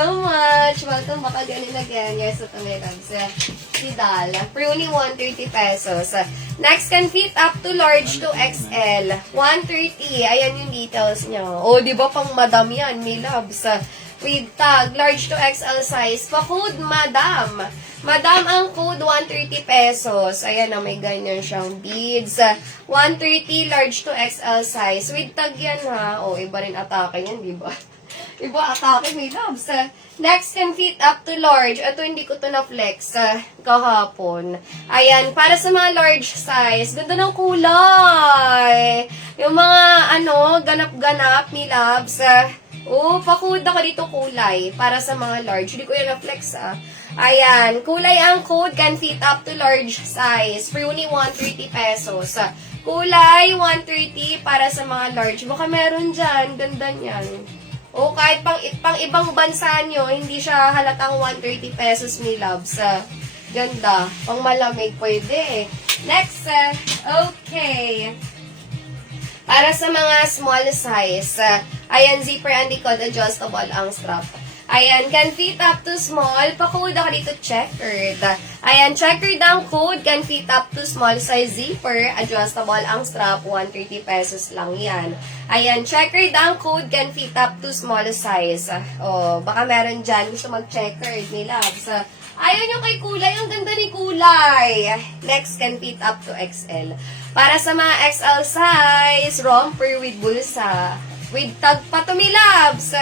So much! Welcome back again. Yes, ito may loves. Si Dal. For only 130 pesos. Next can fit up to large to XL. 130. Ayan yung details niya. O, di ba pang madam yan, may loves. With tag, large to XL size. Pa-code, madam. Madam, ang code, 130 pesos. Ayan na, may ganyan siyang beads. 130, large to XL size. With tag yan, ha. O, iba rin atake yan, di ba? Iba atake, may loves. Next can fit up to large. Ito, hindi ko to na-flex kahapon. Ayan, para sa mga large size. Ganda ng kulay. Yung mga, ganap-ganap, may loves. Pakuda ka dito kulay. Para sa mga large. Hindi ko yan na-flex, Ayan, kulay ang code can fit up to large size. For only 130 pesos. Kulay, 130 para sa mga large. Baka meron dyan. Ganda niyan. O kahit pang ibang bansa nyo, hindi siya halatang 130 pesos, may loves. Ganda. Pang malamig, pwede. Next, okay. Para sa mga small size, ayan, zipper and code adjustable ang strap. Ayan, can fit up to small. Pa-code ako dito, checkered. Ayan, checkered ang code. Can fit up to small size zipper. Adjustable ang strap. 130 pesos lang yan. Ayan, checkered ang code. Can fit up to small size. Baka meron dyan. Gusto mag-checkered. May loves. Ayaw nyo kay kulay. Ang ganda ni kulay. Next, can fit up to XL. Para sa mga XL size, romper with bulsa. With tag pa to, may loves.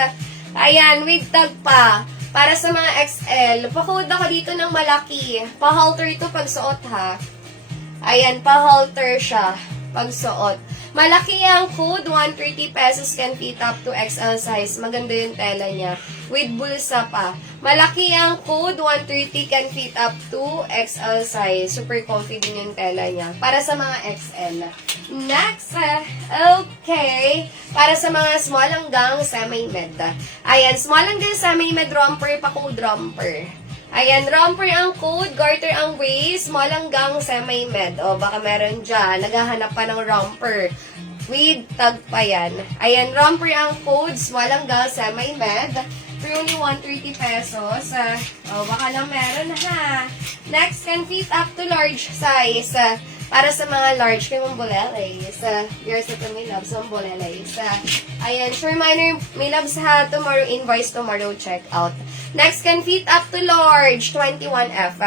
Ayan, with tag pa. Para sa mga XL, pa-code ako dito ng malaki. Pa-halter ito pagsuot, ha. Ayan, pa-halter siya pagsuot. Malaki ang code, 130 pesos can fit up to XL size. Maganda yung tela niya. With bulsa pa. Malaki ang code, 130 can fit up to XL size. Super comfy din yung tela niya. Para sa mga XL. Next, okay. Para sa mga small hanggang semi-med. Ayan, small hanggang semi-med romper, pa-code romper. Ayan, romper ang code, garter ang waist, small hanggang semi-med. Baka meron dyan. Naghahanap pa ng romper. With tag pa yan. Ayan, romper ang code, small hanggang semi-med. For only 130 pesos. Baka lang meron, ha. Next, can fit up to large size. Para sa mga large, kay Mamboleles. Yours at may loves, Mamboleles. Ayan, sure minor, may loves ha. Tomorrow, invoice tomorrow, check out. Next, can fit up to large, 21F.